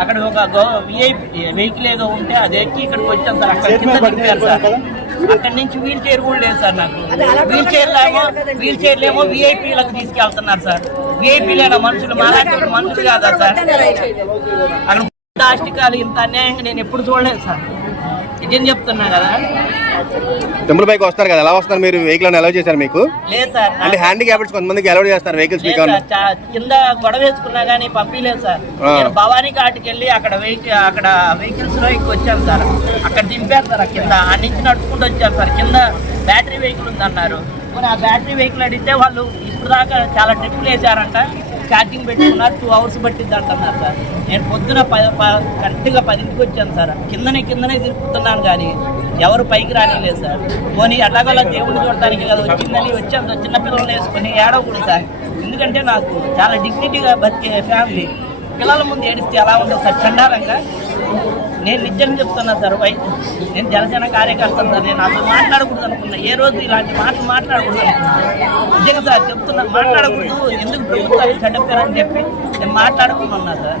అక్కడ ఒక VIP vehicle ఏదో ఉంటే అది ఎక్కి ఇక్కడికి వచ్చాను సార్. అక్కడ కింద దింపారు సార్. అక్కడి నుంచి వీల్ చైర్ కూడా లేదు సార్. నాకు వీల్ చైర్లేమో విఐపీలకు తీసుకెళ్తున్నారు సార్. విఐపీలైన మనుషులు మాలాంటి మనుషులు కాదా సార్? అక్కడ దాష్టికాలు ఇంత అన్యాయంగా నేను ఎప్పుడు చూడలేదు సార్. నిజం చెప్తున్నా కదా. టెంపుల్ పైకి వస్తారు కదా, ఎలా వస్తారు మీరు? వెహికల్ అలౌ చేశారు మీకు? లేదు సార్. అంటే హ్యాండిక్యాప్డ్స్ కొంతమందికి అలౌ చేస్తారు వెహికల్స్. కింద గొడవ వేసుకున్నా కానీ పంపించలేదు సార్. నేను భవానీ ఘాట్కి వెళ్ళి అక్కడ వెహికల్స్ లో వచ్చాను సార్. అక్కడ దింపారు సార్. కింద ఆ నుంచి నడుచుకుంటూ వచ్చాను సార్. కింద బ్యాటరీ వెహికల్ ఉందన్నారు. మరి ఆ బ్యాటరీ వెహికల్ అడిగితే వాళ్ళు ఇప్పుడు దాకా చాలా ట్రిప్పులు వేసారంట, ఛార్జింగ్ పెట్టుకున్నారు, 2 hours పట్టిద్ది అంటున్నారు సార్. నేను పొద్దున కరెక్ట్గా 10కి వచ్చాను సార్. కిందనే తిరుగుతున్నాను కానీ ఎవరు పైకి రానిలేదు సార్. పోనీ ఎలాగోలా దేవుడిని చూడటానికి కదా వచ్చిందని వచ్చాను. చిన్నపిల్లలు వేసుకొని ఏడవకూడదు సార్. ఎందుకంటే నాకు చాలా డిగ్నిటీగా బతికే ఫ్యామిలీ. పిల్లల ముందు ఏడిస్తే ఎలా ఉండదు సార్ చండాలంగా. నేను నిజంగా చెప్తున్నా సార్. నేను జనసేన కార్యకర్తను సార్. నేను అసలు మాట్లాడకూడదు అనుకున్నా. ఏ రోజు ఇలాంటి మాటలు మాట్లాడకూడదు అనుకున్నా. నిజంగా సార్ చెప్తున్నా, మాట్లాడకూడదు. ఎందుకు ప్రభుత్వాలు చెడ్డపేరని చెప్పి నేను మాట్లాడుకున్నా సార్.